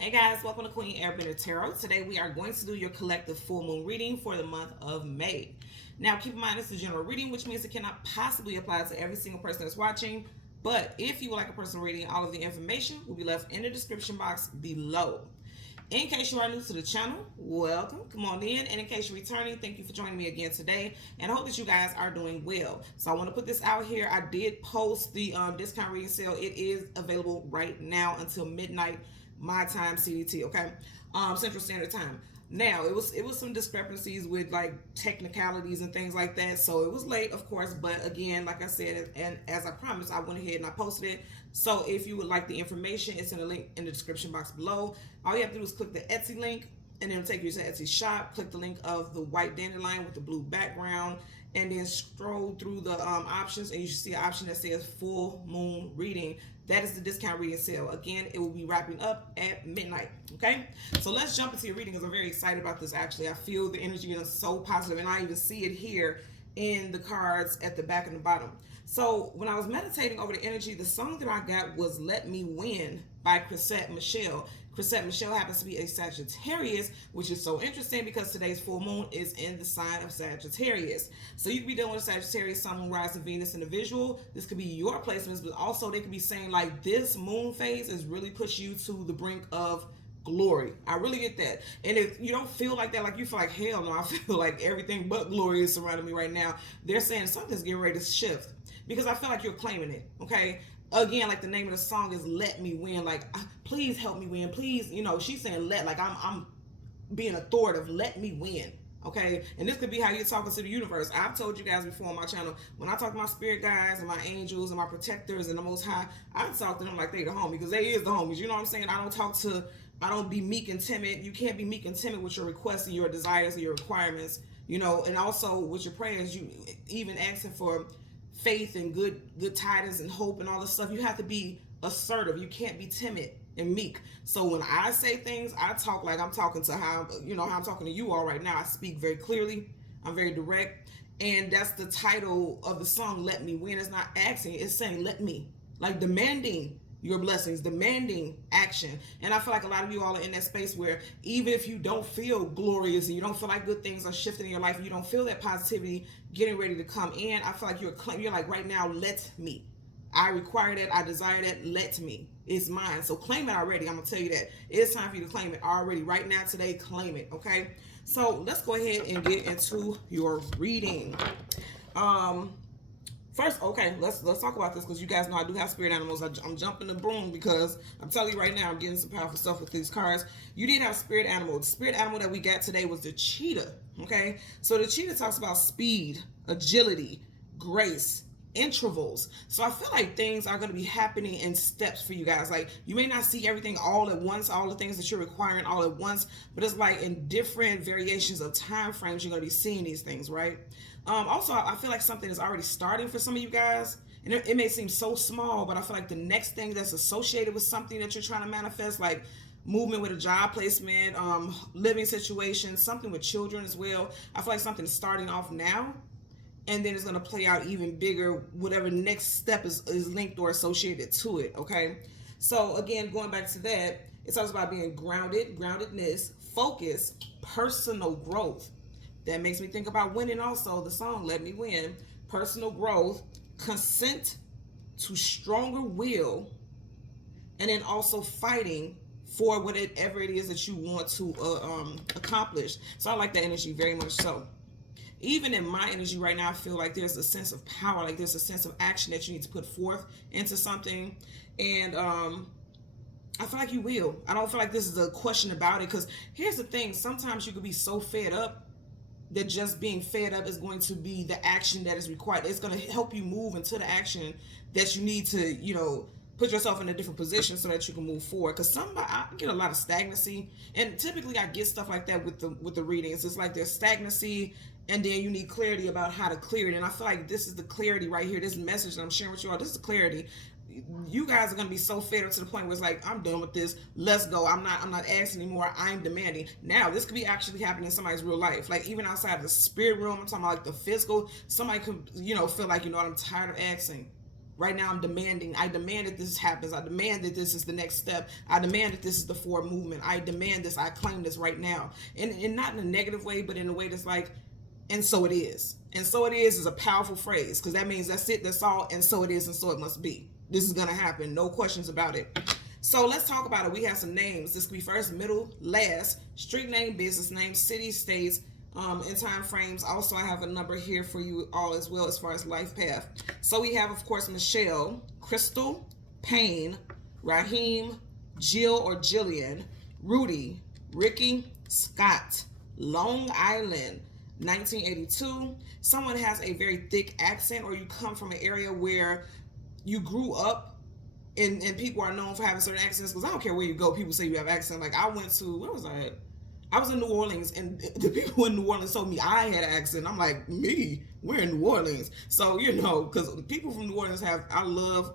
Hey guys, welcome to Queen Airbender Tarot. Today we are going to do your collective full moon reading for the month of May. Now keep in mind this is a general reading, which means it cannot possibly apply to every single person that's watching. But if you would like a personal reading, all of the information will be left in the description box below. In case you are new to the channel, welcome. Come on in. And in case you're returning, thank you for joining me again today. And I hope that you guys are doing well. So I want to put this out here. I did post the discount reading sale. It is available right now until midnight my time CDT, okay? Central Standard Time. Now, it was some discrepancies with like technicalities and things like that. So it was late, of course, but again, like I said, and as I promised, I went ahead and I posted it. So if you would like the information, it's in the link in the description box below. All you have to do is click the Etsy link and then it'll take you to Etsy shop. Click the link of the white dandelion with the blue background and then scroll through the options and you should see an option that says full moon reading. That is the discount reading sale. Again, it will be wrapping up at midnight, okay? So let's jump into your reading because I'm very excited about this actually. I feel the energy is so positive and I even see it here in the cards at the back and the bottom. So when I was meditating over the energy, the song that I got was Let Me Win by Chrisette Michele. Chrisette Michele happens to be a Sagittarius, which is so interesting because today's full moon is in the sign of Sagittarius. So you could be dealing with a Sagittarius, Sun, Moon, Rising, Venus in the visual. This could be your placements, but also they could be saying like this moon phase is really push you to the brink of glory. I really get that. And if you don't feel like that, like you feel like hell no, I feel like everything but glory is surrounding me right now. They're saying something's getting ready to shift because I feel like you're claiming it, okay? Again, like the name of the song is Let Me Win. Like, please help me win. Please, you know, she's saying let, like I'm being authoritative. Let me win. Okay. And this could be how you're talking to the universe. I've told you guys before on my channel, when I talk to my spirit guides and my angels and my protectors and the Most High, I talk to them like they the homie because they is the homies. You know what I'm saying? I don't be meek and timid. You can't be meek and timid with your requests and your desires and your requirements, you know, and also with your prayers, you even asking for faith and good tidings and hope and all this stuff. You have to be assertive. You can't be timid and meek. So when I say things, I talk like I'm talking to how I'm talking to you all right now. I speak very clearly. I'm very direct. And that's the title of the song, Let Me Win. It's not asking, it's saying let me. Like demanding your blessings, demanding action. And I feel like a lot of you all are in that space where even if you don't feel glorious and you don't feel like good things are shifting in your life, you don't feel that positivity getting ready to come in, I feel like you're like right now, let me. I require that, I desire that, let me. It's mine. So claim it already. I'm gonna tell you that. It's time for you to claim it already. Right now, today, claim it, okay? So let's go ahead and get into your reading. First, okay, let's talk about this because you guys know I do have spirit animals. I'm jumping the broom because I'm telling you right now, I'm getting some powerful stuff with these cards. You did have spirit animal. The spirit animal that we got today was the cheetah, okay? So the cheetah talks about speed, agility, grace, intervals. So I feel like things are going to be happening in steps for you guys. Like you may not see everything all at once, all the things that you're requiring all at once, but it's like in different variations of time frames you're going to be seeing these things, right? Also, I feel like something is already starting for some of you guys. And it may seem so small, but I feel like the next thing that's associated with something that you're trying to manifest, like movement with a job placement, living situation, something with children as well. I feel like something is starting off now, and then it's going to play out even bigger, whatever next step is linked or associated to it, okay? So again, going back to that, it talks about being grounded, groundedness, focus, personal growth. That makes me think about winning also, the song Let Me Win, personal growth, consent to stronger will, and then also fighting for whatever it is that you want to accomplish. So I like that energy very much so. Even in my energy right now, I feel like there's a sense of power, like there's a sense of action that you need to put forth into something. And I feel like you will. I don't feel like this is a question about it because here's the thing. Sometimes you could be so fed up that just being fed up is going to be the action that is required. It's going to help you move into the action that you need to, you know, put yourself in a different position so that you can move forward. Because I get a lot of stagnancy, and typically I get stuff like that with the readings. It's like there's stagnancy, and then you need clarity about how to clear it. And I feel like this is the clarity right here. This message that I'm sharing with you all, this is the clarity. You guys are going to be so fed up to the point where it's like, I'm done with this. Let's go. I'm not asking anymore. I'm demanding. Now, this could be actually happening in somebody's real life. Like even outside of the spirit realm, I'm talking about like the physical. Somebody could, you know, feel like, you know what, I'm tired of asking. Right now I'm demanding. I demand that this happens. I demand that this is the next step. I demand that this is the forward movement. I demand this. I claim this right now. And not in a negative way, but in a way that's like, and so it is. And so it is a powerful phrase, because that means that's it, that's all, and so it is, and so it must be. This is going to happen. No questions about it. So let's talk about it. We have some names. This could be first, middle, last, street name, business name, city, states, and time frames. Also, I have a number here for you all as well as far as life path. So we have, of course, Michelle, Crystal, Payne, Raheem, Jill or Jillian, Rudy, Ricky, Scott, Long Island, 1982. Someone has a very thick accent, or you come from an area where you grew up and people are known for having certain accents, because I don't care where you go, people say you have accent. Like I went to, where was I at? I was in New Orleans, and the people in New Orleans told me I had an accent. I'm like, me? We're in New Orleans. So, because people from New Orleans have, I love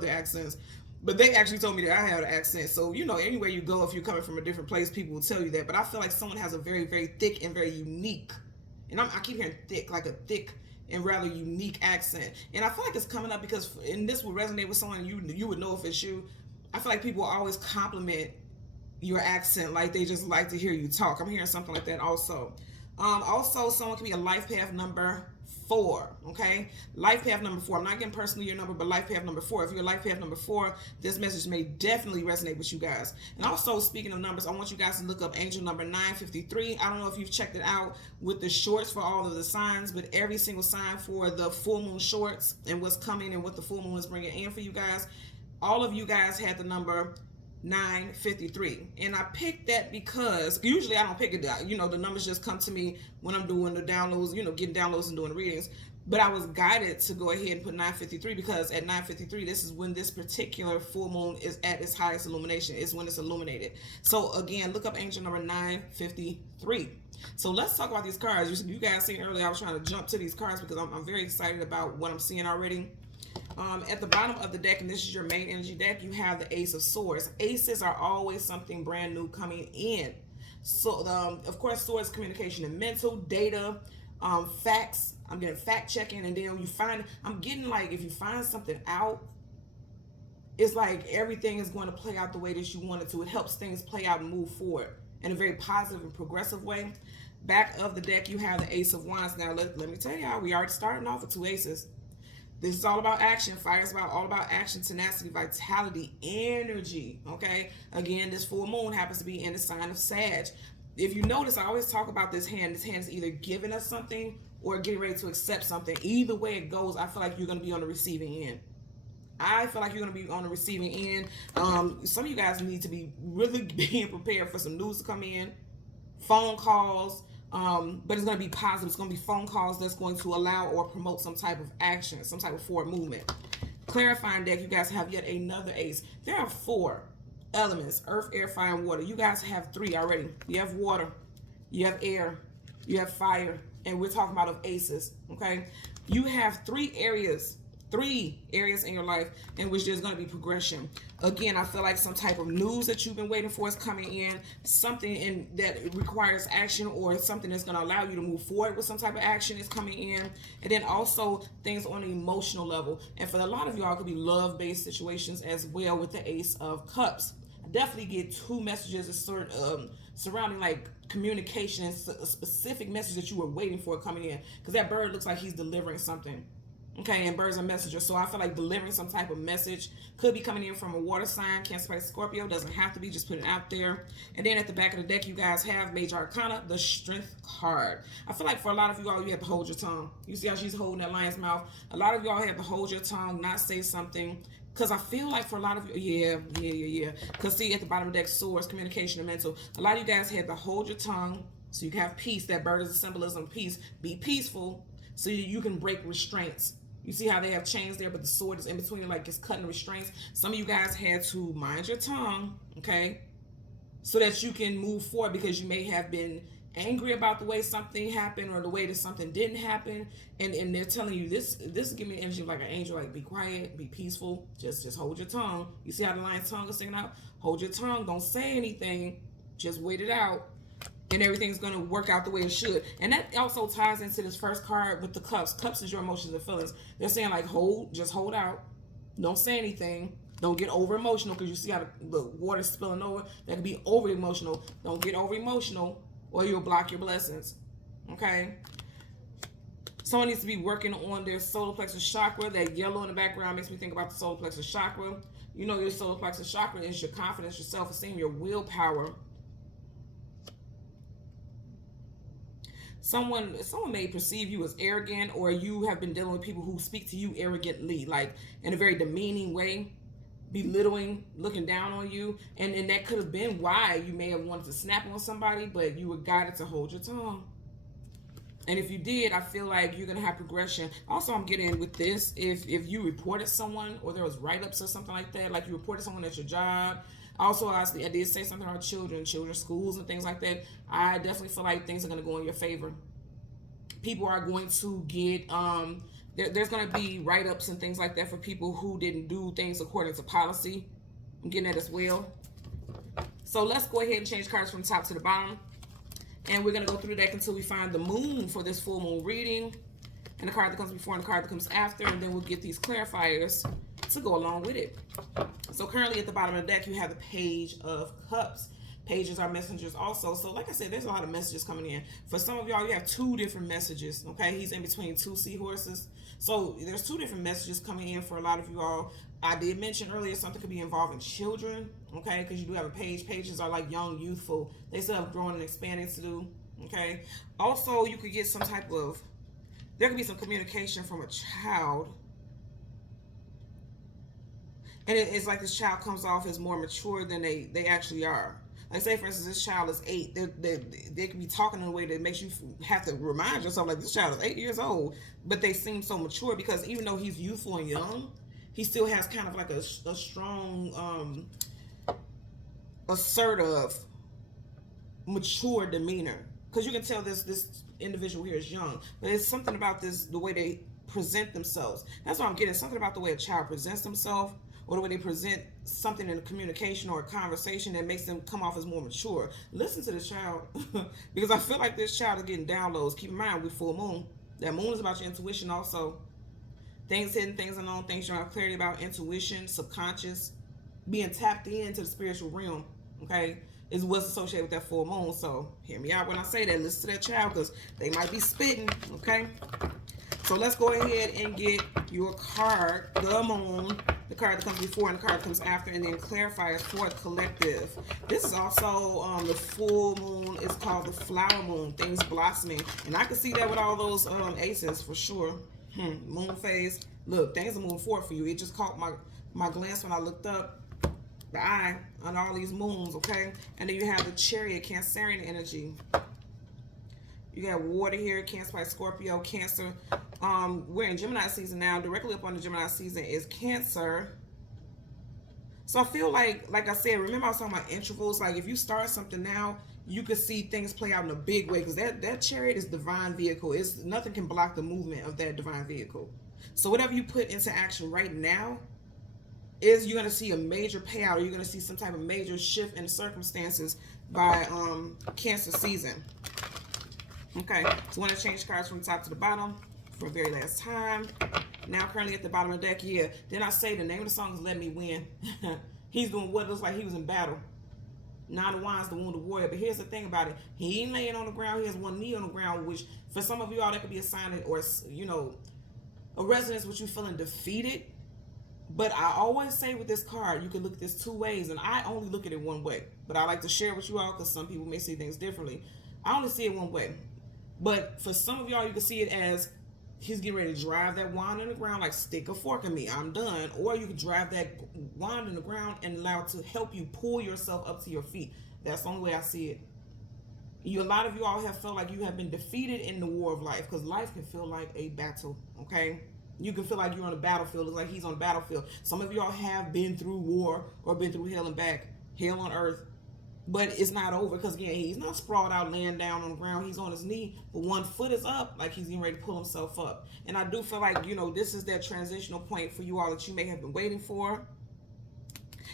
their accents. But they actually told me that I had an accent. So, anywhere you go, if you're coming from a different place, people will tell you that. But I feel like someone has a very, very thick and very unique, and I keep hearing thick, like a thick and rather unique accent. And I feel like it's coming up because, and this will resonate with someone, you would know if it's you. I feel like people always compliment your accent, like they just like to hear you talk. I'm hearing something like that also. Also, someone can be a life path number 4, okay? Life path number 4. I'm not getting personally your number, but life path number 4. If you're life path number 4, this message may definitely resonate with you guys. And also, speaking of numbers, I want you guys to look up angel number 953. I don't know if you've checked it out with the shorts for all of the signs, but every single sign for the full moon shorts and what's coming and what the full moon is bringing in for you guys, all of you guys had the number 953, and I picked that because usually I don't pick it down. The numbers just come to me when I'm doing the downloads, getting downloads and doing the readings. But I was guided to go ahead and put 953 because at 953, this is when this particular full moon is at its highest illumination. It's when it's illuminated. So again, look up angel number 953. So let's talk about these cards. You guys seen earlier, I was trying to jump to these cards because I'm very excited about what I'm seeing already. At the bottom of the deck, and this is your main energy deck, you have the Ace of Swords. Aces are always something brand new coming in. So, of course, swords, communication and mental, data, facts. I'm getting fact checking, and then I'm getting like, if you find something out, it's like everything is going to play out the way that you want it to. It helps things play out and move forward in a very positive and progressive way. Back of the deck, you have the Ace of Wands. Now, let me tell y'all, we already starting off with 2 aces. This is all about action. Fire is all about action, tenacity, vitality, energy, okay? Again, this full moon happens to be in the sign of Sag. If you notice, I always talk about this hand. This hand is either giving us something or getting ready to accept something. Either way it goes, I feel like you're going to be on the receiving end. I feel like you're going to be on the receiving end. Some of you guys need to be really being prepared for some news to come in, phone calls, but it's going to be positive. It's going to be phone calls that's going to allow or promote some type of action, some type of forward movement. Clarifying deck, you guys have yet another ace. There are 4 elements: earth, air, fire, and water. You guys have 3 already. You have water, you have air, you have fire, and we're talking about of aces, okay? You have 3 areas in your life in which there's going to be progression. Again, I feel like some type of news that you've been waiting for is coming in, something that requires action, or something that's going to allow you to move forward with some type of action is coming in. And then also things on an emotional level. And for a lot of y'all, it could be love-based situations as well with the Ace of Cups. I definitely get 2 messages surrounding like communication and a specific message that you were waiting for coming in, because that bird looks like he's delivering something. Okay, and birds are messengers, so I feel like delivering some type of message could be coming in from a water sign, Cancer, Pisces, Scorpio. Doesn't have to be, just put it out there. And then at the back of the deck, you guys have Major Arcana, the Strength card. I feel like for a lot of you all, you have to hold your tongue. You see how she's holding that lion's mouth? A lot of y'all have to hold your tongue, not say something. Because I feel like for a lot of you, yeah. Because see, at the bottom of the deck, swords, communication, and mental. A lot of you guys had to hold your tongue so you can have peace. That bird is a symbolism of peace. Be peaceful so you can break restraints. You see how they have chains there, but the sword is in between, like it's cutting restraints. Some of you guys had to mind your tongue, okay, so that you can move forward, because you may have been angry about the way something happened or the way that something didn't happen, and they're telling you this is giving me energy like an angel, like be quiet, be peaceful, just hold your tongue. You see how the lion's tongue is sticking out? Hold your tongue, don't say anything, just wait it out. and everything's going to work out the way it should. And that also ties into this first card with the cups. Cups is your emotions and feelings. They're saying like just hold out, don't say anything, don't get over emotional, because you see how the water's spilling over. That could be over emotional. Don't get over emotional or you'll block your blessings. Okay, someone needs to be working on their solar plexus chakra. That yellow in the background makes me think about the solar plexus chakra. You know, your solar plexus chakra is your confidence, your self-esteem, your willpower. Someone may perceive you as arrogant, or you have been dealing with people who speak to you arrogantly, like in a very demeaning way, belittling, looking down on you. And that could have been why you may have wanted to snap on somebody, but you were guided to hold your tongue. And if you did, I feel like you're going to have progression. Also, I'm getting with this, if you reported someone, or there was write-ups or something like that, like you reported someone at your job. Also, I did say something about children's schools and things like that. I definitely feel like things are going to go in your favor. People are going to get, there's going to be write-ups and things like that for people who didn't do things according to policy. I'm getting that as well. So let's go ahead and change cards from the top to the bottom. And we're going to go through the deck until we find the moon for this full moon reading. And the card that comes before and the card that comes after. And then we'll get these clarifiers to go along with it. So currently at the bottom of the deck, you have the Page of Cups. Pages are messengers also. So like I said, there's a lot of messages coming in. For some of y'all, you have two different messages. Okay, he's in between two seahorses. So there's two different messages coming in for a lot of you all. I did mention earlier something could be involving children. Okay, because you do have a page. Pages are like young, youthful. They still have growing and expanding to do. Okay. Also, you could get some type of, there could be some communication from a child. And it's like this child comes off as more mature than they actually are. Like, say, for instance, this child is 8. They could be talking in a way that makes you have to remind yourself, like, this child is 8 years old. But they seem so mature because even though he's youthful and young, he still has kind of like a strong, assertive, mature demeanor. Because you can tell this individual here is young. But it's something about the way they present themselves. That's what I'm getting. Something about the way a child presents themselves, or the way they present something in a communication or a conversation that makes them come off as more mature. Listen to this child, because I feel like this child is getting downloads. Keep in mind, with full moon, that moon is about your intuition also. Things hidden, things unknown, things you don't have clarity about, intuition, subconscious, being tapped into the spiritual realm, okay, is what's associated with that full moon. So hear me out when I say that. Listen to that child, because they might be spitting, okay? So let's go ahead and get your card, the moon, the card that comes before and the card that comes after, and then clarifiers for the collective. This is also the full moon. It's called the flower moon, things blossoming. And I can see that with all those aces for sure. Moon phase. Look, things are moving forward for you. It just caught my glance when I looked up the eye on all these moons, okay? And then you have the Chariot, Cancerian energy. You got water here, Cancer, Pisces, Scorpio, Cancer. We're in Gemini season now. Directly up on the Gemini season is Cancer. So I feel like I said, remember I was talking about intervals. Like if you start something now, you could see things play out in a big way, because that Chariot is divine vehicle. Nothing can block the movement of that divine vehicle. So whatever you put into action right now, you're going to see a major payout, or you're going to see some type of major shift in circumstances by Cancer season. Okay, so want to change cards from the top to the bottom for the very last time. Now currently at the bottom of the deck, yeah. Then I say the name of the song is Let Me Win. He's doing what looks like he was in battle. Nine of Wands, the Wounded Warrior. But here's the thing about it. He ain't laying on the ground. He has one knee on the ground, which for some of you all, that could be a sign or, a resonance with you feeling defeated. But I always say with this card, you can look at this two ways, and I only look at it one way. But I like to share with you all because some people may see things differently. I only see it one way. But for some of y'all, you can see it as he's getting ready to drive that wand in the ground, like stick a fork in me, I'm done. Or you can drive that wand in the ground and allow it to help you pull yourself up to your feet. That's the only way I see it. A lot of you all have felt like you have been defeated in the war of life, because life can feel like a battle, okay? You can feel like you're on a battlefield. It's like he's on a battlefield. Some of y'all have been through war or been through hell and back, hell on earth. But it's not over, because again, he's not sprawled out laying down on the ground. He's on his knee, but one foot is up, like he's getting ready to pull himself up. And I do feel like, this is that transitional point for you all that you may have been waiting for.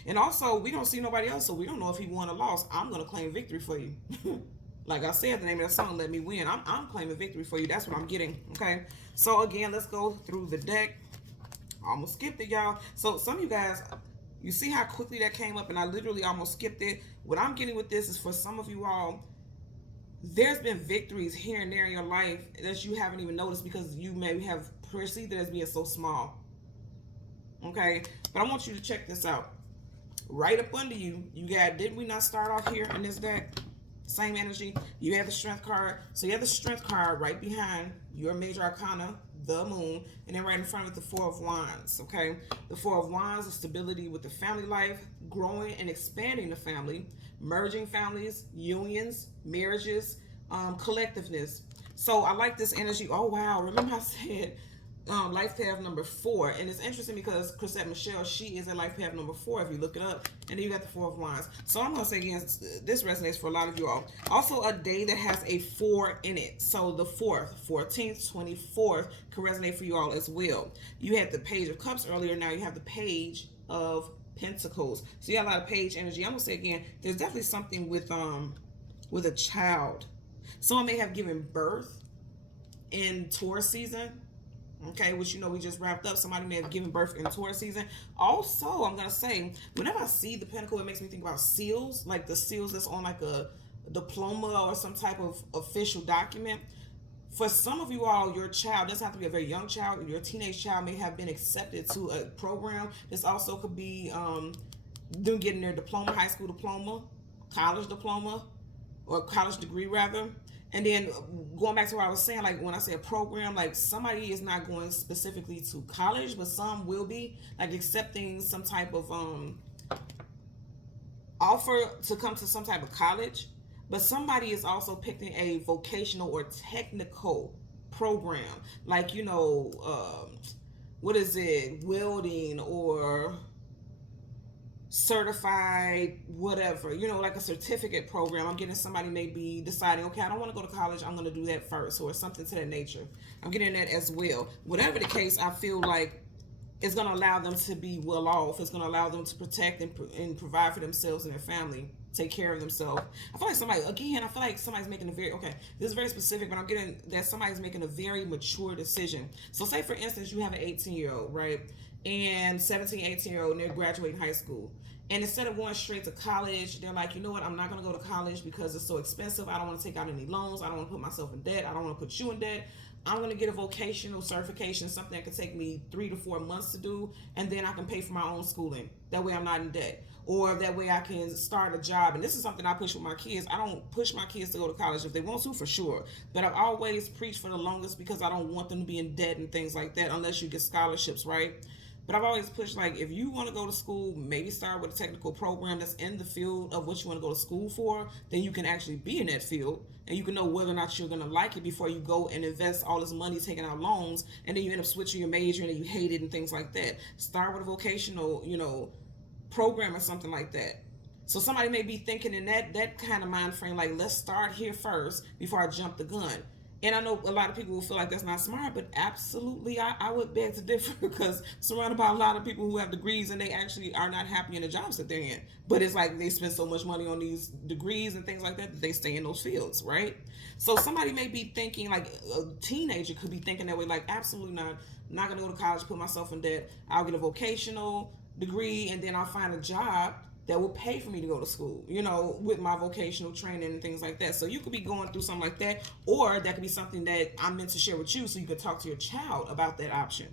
And also, we don't see nobody else, so we don't know if he won or lost. I'm going to claim victory for you. Like I said, the name of the song, Let Me Win. I'm claiming victory for you. That's what I'm getting. Okay. So again, let's go through the deck. I almost skipped it, y'all. So some of you guys, you see how quickly that came up, and I literally almost skipped it. What I'm getting with this is for some of you all, there's been victories here and there in your life that you haven't even noticed because you maybe have perceived it as being so small. Okay. But I want you to check this out. Right up under you, you got, didn't we not start off here in this deck? Same energy. You have the strength card. So you have the strength card right behind your major arcana, the moon, and then right in front of it, the Four of Wands. Okay. The Four of Wands is stability with the family life, growing and expanding the family, merging families, unions, marriages, collectiveness. So I like this energy. Oh wow. Remember I said life path number 4, and it's interesting because Chrisette Michelle, she is in life path number 4 if you look it up, and then you got the Four of Wands. So I'm gonna say again, this resonates for a lot of you all. Also a day that has a 4 in it, so the 4th, 14th, 24th can resonate for you all as well. You had the Page of Cups earlier, now you have the Page of Pentacles, so you have a lot of page energy. I'm gonna say again, there's definitely something with a child. Someone may have given birth in Taurus season. Okay, which we just wrapped up. Somebody may have given birth in Taurus season. Also, I'm gonna say, whenever I see the pentacle, it makes me think about seals, like the seals that's on like a diploma or some type of official document. For some of you all, your child doesn't have to be a very young child. Your teenage child may have been accepted to a program. This also could be them getting their diploma, high school diploma, college diploma, or college degree rather. And then going back to what I was saying, like when I say a program, like somebody is not going specifically to college, but some will be like accepting some type of offer to come to some type of college. But somebody is also picking a vocational or technical program, like what is it, welding or certified whatever, like a certificate program. I'm getting somebody may be deciding, okay, I don't want to go to college, I'm going to do that first, or something to that nature. I'm getting that as well. Whatever the case, I feel like it's going to allow them to be well off. It's going to allow them to protect and provide for themselves and their family, take care of themselves. I feel like somebody's making a very, okay, this is very specific, but I'm getting that somebody's making a very mature decision. So say for instance, you have an 18-year-old, right? And 17, 18-year-old, and they're graduating high school. And instead of going straight to college, they're like, you know what, I'm not going to go to college because it's so expensive. I don't want to take out any loans. I don't want to put myself in debt. I don't want to put you in debt. I'm going to get a vocational certification, something that could take me 3 to 4 months to do, and then I can pay for my own schooling. That way I'm not in debt. Or that way I can start a job. And this is something I push with my kids. I don't push my kids to go to college if they want to, for sure. But I've always preached for the longest because I don't want them to be in debt and things like that unless you get scholarships, right? But I've always pushed, like, if you want to go to school, maybe start with a technical program that's in the field of what you want to go to school for. Then you can actually be in that field, and you can know whether or not you're going to like it before you go and invest all this money taking out loans, and then you end up switching your major and then you hate it and things like that. Start with a vocational, program or something like that. So somebody may be thinking in that kind of mind frame, like, let's start here first before I jump the gun. And I know a lot of people will feel like that's not smart, but absolutely I would beg to differ because surrounded by a lot of people who have degrees and they actually are not happy in the jobs that they're in. But it's like they spend so much money on these degrees and things like that they stay in those fields, right? So somebody may be thinking, like a teenager could be thinking that way, like, absolutely not. I'm not going to go to college, put myself in debt. I'll get a vocational degree and then I'll find a job that will pay for me to go to school, with my vocational training and things like that. So you could be going through something like that, or that could be something that I'm meant to share with you so you could talk to your child about that option.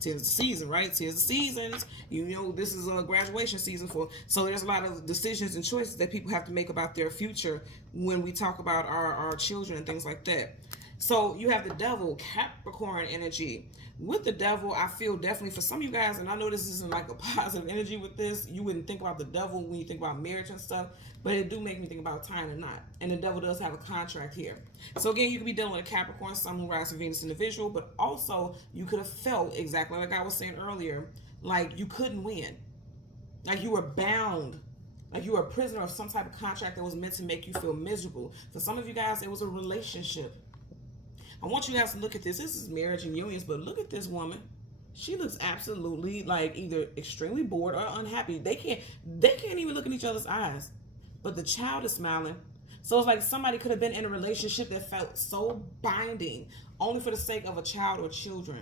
Tis the season, right? Tis the seasons. This is a graduation season so there's a lot of decisions and choices that people have to make about their future when we talk about our children and things like that. So you have the Devil, Capricorn energy. With the Devil, I feel definitely for some of you guys, and I know this isn't like a positive energy with this, you wouldn't think about the Devil when you think about marriage and stuff, but it do make me think about tying a knot. And the Devil does have a contract here. So again, you could be dealing with a Capricorn, Sun, Moon, Rising, Venus individual, but also you could have felt exactly like I was saying earlier, like you couldn't win. Like you were bound. Like you were a prisoner of some type of contract that was meant to make you feel miserable. For some of you guys, it was a relationship. I want you guys to look at this. This is marriage and unions, but look at this woman. She looks absolutely like either extremely bored or unhappy. They can't even look in each other's eyes. But the child is smiling. So it's like somebody could have been in a relationship that felt so binding only for the sake of a child or children.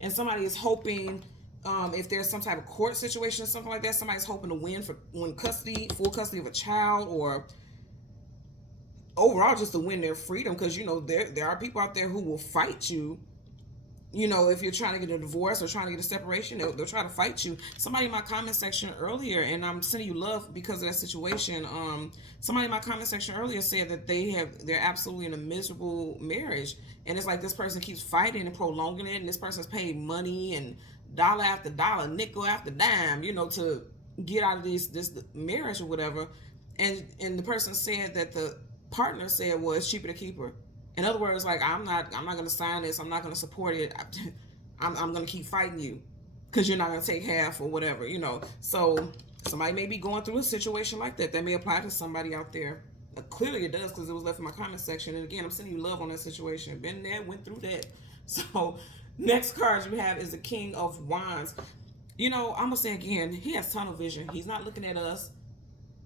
And somebody is hoping, if there's some type of court situation or something like that, somebody's hoping to win custody, full custody of a child, or overall just to win their freedom. Because there are people out there who will fight you. If you're trying to get a divorce or trying to get a separation, they'll try to fight you. Somebody in my comment section earlier, and I'm sending you love because of that situation. Somebody in my comment section earlier said that they're absolutely in a miserable marriage, and it's like this person keeps fighting and prolonging it, and this person's paid money and dollar after dollar, nickel after dime, to get out of this marriage or whatever. And the person said that the partner said, well, it's cheaper to keep her. In other words, like, I'm not going to sign this. I'm not going to support it. I'm going to keep fighting you because you're not going to take half or whatever, So somebody may be going through a situation like that. That may apply to somebody out there. Clearly it does, because it was left in my comment section. And again, I'm sending you love on that situation. Been there, went through that. So next card you have is the King of Wands. I'm going to say again, he has tunnel vision. He's not looking at us.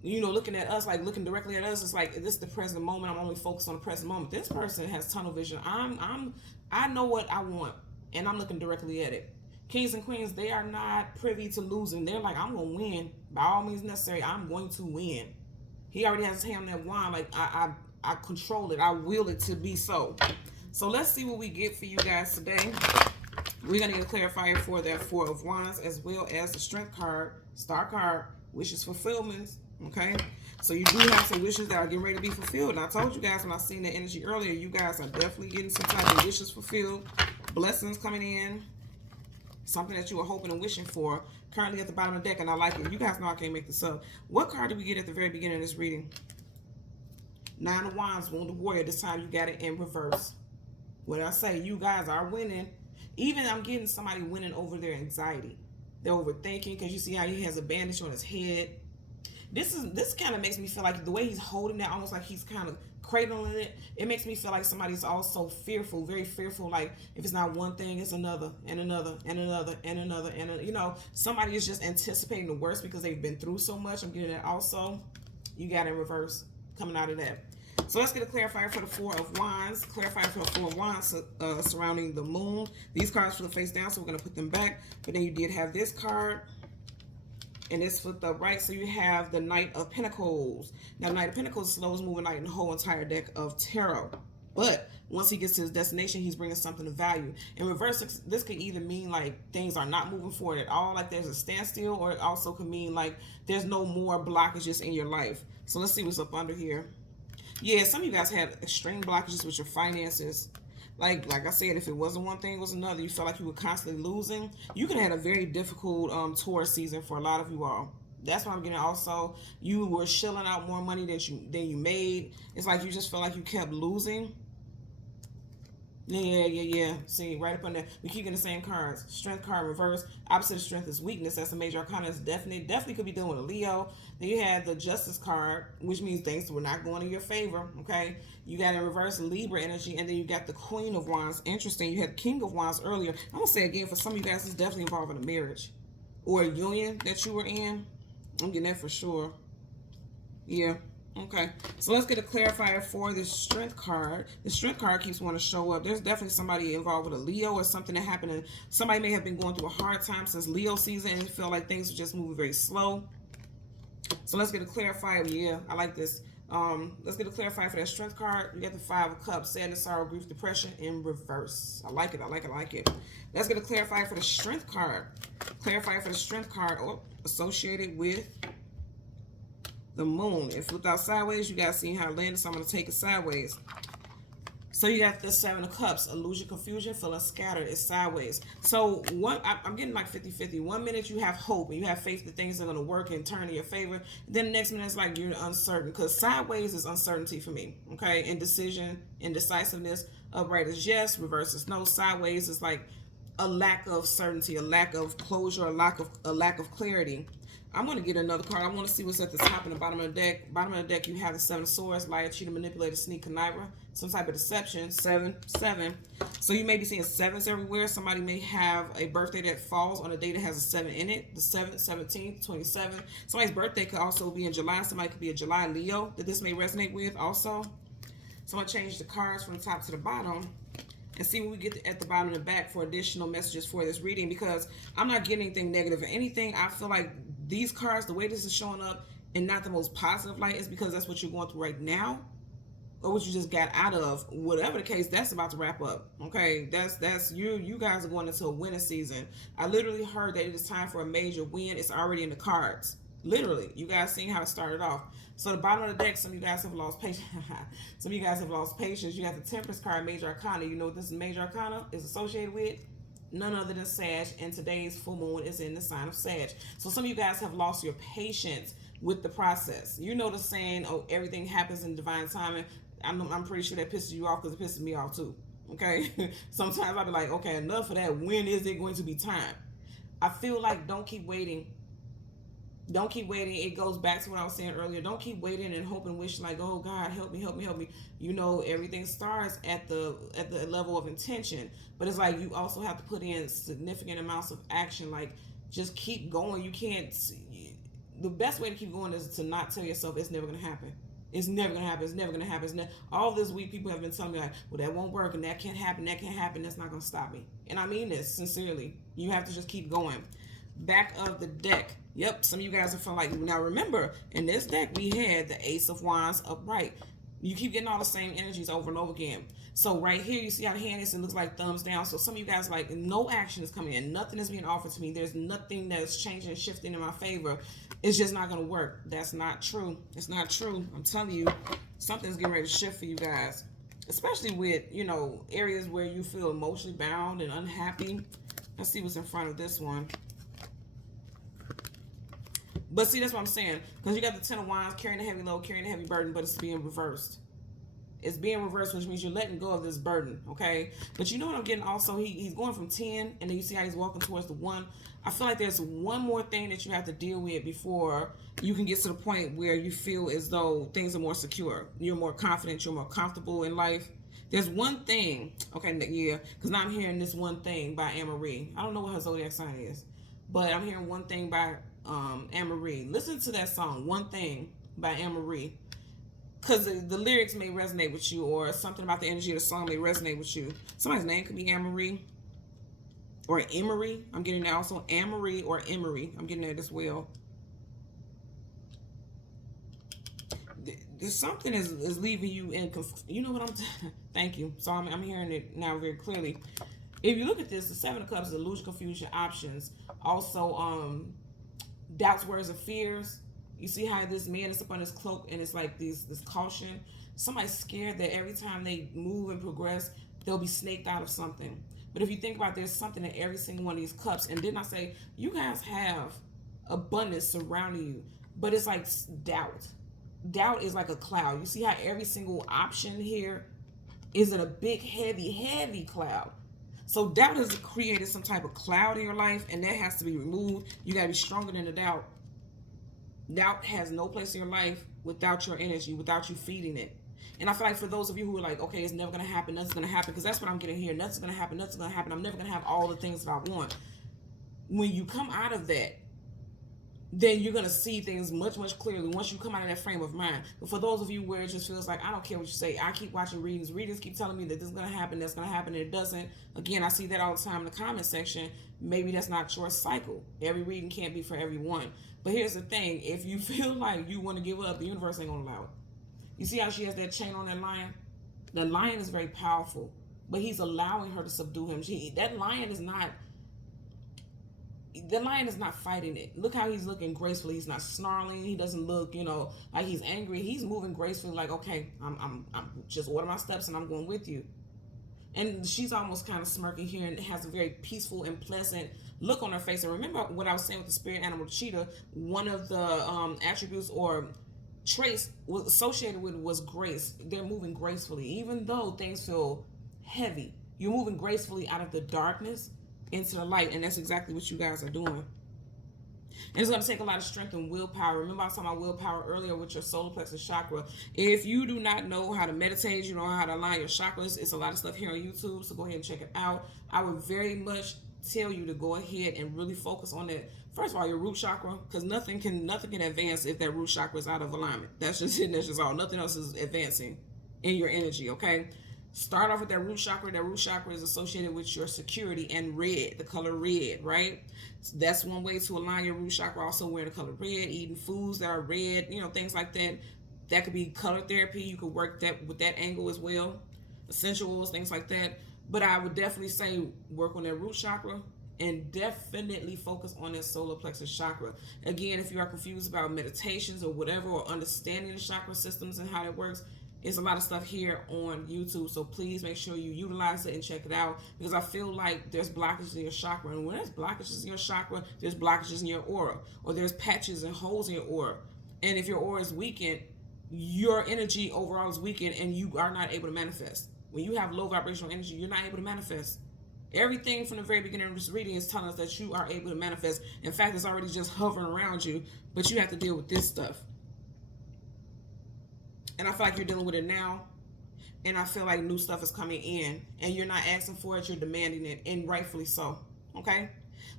Looking at us, like looking directly at us, it's like, this is the present moment. I'm only focused on the present moment. This person has tunnel vision. I know what I want, and I'm looking directly at it. Kings and queens, they are not privy to losing. They're like, I'm gonna win by all means necessary. I'm going to win. He already has his hand on that wand. Like, I control it. I will it to be so. So let's see what we get for you guys today. We're gonna get a clarifier for that Four of Wands, as well as the Strength card, Star card, wishes fulfillments. Okay, so you do have some wishes that are getting ready to be fulfilled. And I told you guys when I seen the energy earlier, you guys are definitely getting some type of wishes fulfilled, blessings coming in, something that you were hoping and wishing for. Currently at the bottom of the deck, and I like it. You guys know I can't make this up. What card did we get at the very beginning of this reading? Nine of Wands, Wounded Warrior. This time you got it in reverse. What I say, you guys are winning. Even I'm getting somebody winning over their anxiety. They're overthinking, because you see how he has a bandage on his head. This kind of makes me feel like the way he's holding that, almost like he's kind of cradling it. It makes me feel like somebody's also fearful, very fearful. Like, if it's not one thing, it's another and another and another and another. And somebody is just anticipating the worst because they've been through so much. I'm getting that also. You got it in reverse coming out of that. So let's get a clarifier for the Four of Wands. Clarifier for the Four of Wands surrounding the moon. These cards flip face down, so we're going to put them back. But then you did have this card. And it's flipped up right, so you have the Knight of Pentacles. Now, Knight of Pentacles is the slowest moving knight in the whole entire deck of tarot. But once he gets to his destination, he's bringing something of value. In reverse, this could either mean like things are not moving forward at all, like there's a standstill, or it also could mean like there's no more blockages in your life. So let's see what's up under here. Yeah, some of you guys had extreme blockages with your finances. Like I said, if it wasn't one thing, it was another. You felt like you were constantly losing. You could have had a very difficult Taurus season for a lot of you all. That's what I'm getting. Also, you were shelling out more money than you made. It's like you just felt like you kept losing. Yeah. See, right up on there. We keep getting the same cards. Strength card reverse. Opposite of strength is weakness. That's a major arcana. It's definitely could be dealing with a Leo. Then you had the Justice card, which means things were not going in your favor. Okay. You got in reverse Libra energy, and then you got the Queen of Wands. Interesting. You had King of Wands earlier. I'm gonna say again, for some of you guys, it's definitely involving a marriage or a union that you were in. I'm getting that for sure. Yeah. Okay, so let's get a clarifier for the Strength card. The Strength card keeps wanting to show up. There's definitely somebody involved with a Leo or something that happened. And somebody may have been going through a hard time since Leo season and feel like things are just moving very slow. So let's get a clarifier. Yeah, I like this. Let's get a clarifier for that Strength card. We got the Five of Cups, sadness, sorrow, grief, depression in reverse. I like it. Let's get a clarifier for the Strength card. Clarifier for the Strength card, associated with the moon. It flipped out sideways. You guys see how it landed, so I'm going to take it sideways. So you got the Seven of Cups, illusion, confusion, feeling scattered. It's sideways. So I'm getting like 50-50. 1 minute you have hope and you have faith that things are going to work and turn in your favor. Then the next minute it's like you're uncertain, because sideways is uncertainty for me. Okay, indecision, indecisiveness. Upright is yes, reverse is no. Sideways is like a lack of certainty, a lack of closure, a lack of clarity. I'm going to get another card. I want to see what's at the top and the bottom of the deck. Bottom of the deck, you have the Seven of Swords, liar, cheater, manipulator, sneak, conniver, some type of deception. 7, 7. So you may be seeing sevens everywhere. Somebody may have a birthday that falls on a day that has a 7 in it. The 7th, 17th, 27th. Somebody's birthday could also be in July. Somebody could be a July Leo that this may resonate with also. So I'm going to change the cards from the top to the bottom and see what we get at the bottom and the back for additional messages for this reading, because I'm not getting anything negative or anything. I feel like these cards, the way this is showing up in not the most positive light, is because that's what you're going through right now, or what you just got out of. Whatever the case, that's about to wrap up. Okay, that's you guys are going into a winning season. I literally heard that it is time for a major win. It's already in the cards. Literally, you guys seen how it started off. So the bottom of the deck, some of you guys have lost patience. Some of you guys have lost patience. You have the Temperance card, Major Arcana. You know what this Major Arcana is associated with? None other than Sag, and today's full moon is in the sign of Sag. So some of you guys have lost your patience with the process. You know the saying, oh, everything happens in divine timing. I'm pretty sure that pisses you off, because it pisses me off too. Okay? Sometimes I'll be like, okay, enough of that. When is it going to be time? I feel like don't keep waiting. Don't keep waiting. It goes back to what I was saying earlier. Don't keep waiting and hoping, and wishing like, oh God, help me, help me, help me. You know, everything starts at the level of intention, but it's like you also have to put in significant amounts of action. Like, just keep going. You can't. The best way to keep going is to not tell yourself it's never gonna happen. It's never gonna happen. It's never gonna happen. All this week, people have been telling me like, well, that won't work, and that can't happen. That can't happen. That's not gonna stop me. And I mean this sincerely. You have to just keep going. Back of the deck. Yep, some of you guys are feeling like, now remember, in this deck, we had the Ace of Wands upright. You keep getting all the same energies over and over again. So right here, you see how the hand is, it looks like thumbs down. So some of you guys like, no action is coming in. Nothing is being offered to me. There's nothing that's changing and shifting in my favor. It's just not going to work. That's not true. It's not true. I'm telling you, something's getting ready to shift for you guys. Especially with, you know, areas where you feel emotionally bound and unhappy. Let's see what's in front of this one. But see, that's what I'm saying. Because you got the Ten of Wands, carrying a heavy load, carrying a heavy burden, but it's being reversed. It's being reversed, which means you're letting go of this burden, okay? But you know what I'm getting also? He's going from 10, and then you see how he's walking towards the 1. I feel like there's one more thing that you have to deal with before you can get to the point where you feel as though things are more secure. You're more confident. You're more comfortable in life. There's one thing, okay, yeah, because now I'm hearing this one thing by Anne-Marie. I don't know what her zodiac sign is, but I'm hearing one thing by Anne-Marie. Listen to that song, One Thing by Anne-Marie, because the lyrics may resonate with you, or something about the energy of the song may resonate with you. Somebody's name could be Anne-Marie or Emery. I'm getting that also. Anne-Marie or Emery. I'm getting that as well. There's something is leaving you in, you know what I'm thank you. So I'm hearing it now very clearly. If you look at this, the Seven of Cups is illusion, confusion, options. Also, doubts, worries, and fears. You see how this man is up on his cloak, and it's like this caution. Somebody's scared that every time they move and progress, they'll be snaked out of something. But if you think about it, there's something in every single one of these cups. And didn't I say, you guys have abundance surrounding you, but it's like doubt. Doubt is like a cloud. You see how every single option here is in a big, heavy, heavy cloud. So doubt has created some type of cloud in your life, and that has to be removed. You got to be stronger than the doubt. Doubt has no place in your life without your energy, without you feeding it. And I feel like for those of you who are like, okay, it's never going to happen, nothing's going to happen, because that's what I'm getting here. Nothing's going to happen, nothing's going to happen. I'm never going to have all the things that I want. When you come out of that, then you're going to see things much, much clearly once you come out of that frame of mind. But for those of you where it just feels like, I don't care what you say, I keep watching readings. Readings keep telling me that this is going to happen, that's going to happen, and it doesn't. Again, I see that all the time in the comment section. Maybe that's not your cycle. Every reading can't be for everyone. But here's the thing. If you feel like you want to give up, the universe ain't going to allow it. You see how she has that chain on that lion? The lion is very powerful, but he's allowing her to subdue him. That lion is not fighting it. Look how he's looking gracefully. He's not snarling. He doesn't look, like he's angry. He's moving gracefully, like, okay, I'm just order my steps and I'm going with you. And she's almost kind of smirking here and has a very peaceful and pleasant look on her face. And remember what I was saying with the spirit animal cheetah, one of the attributes or traits was associated with was grace. They're moving gracefully. Even though things feel heavy, you're moving gracefully out of the darkness into the light, and that's exactly what you guys are doing. And it's going to take a lot of strength and willpower. Remember, I was talking about willpower earlier with your solar plexus chakra. If you do not know how to meditate, you know how to align your chakras, it's a lot of stuff here on YouTube, so go ahead and check it out. I would very much tell you to go ahead and really focus on that. First of all, your root chakra, because nothing can advance if that root chakra is out of alignment. That's just it. That's just all. Nothing else is advancing in your energy, okay? Start off with that root chakra. That root chakra is associated with your security and red, the color red, right? So that's one way to align your root chakra. Also wearing the color red, eating foods that are red, you know, things like that. That could be color therapy. You could work that with that angle as well. Essential oils, things like that. But I would definitely say work on that root chakra and definitely focus on that solar plexus chakra. Again, if you are confused about meditations or whatever, or understanding the chakra systems and how it works, there's a lot of stuff here on YouTube, so please make sure you utilize it and check it out, because I feel like there's blockages in your chakra, and when there's blockages in your chakra, there's blockages in your aura, or there's patches and holes in your aura. And if your aura is weakened, your energy overall is weakened, and you are not able to manifest. When you have low vibrational energy, you're not able to manifest. Everything from the very beginning of this reading is telling us that you are able to manifest. In fact, it's already just hovering around you, but you have to deal with this stuff. And I feel like you're dealing with it now. And I feel like new stuff is coming in. And you're not asking for it, you're demanding it. And rightfully so. Okay?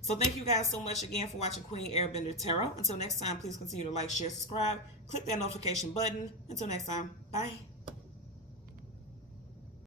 So thank you guys so much again for watching Queen Airbender Tarot. Until next time, please continue to like, share, subscribe. Click that notification button. Until next time, bye.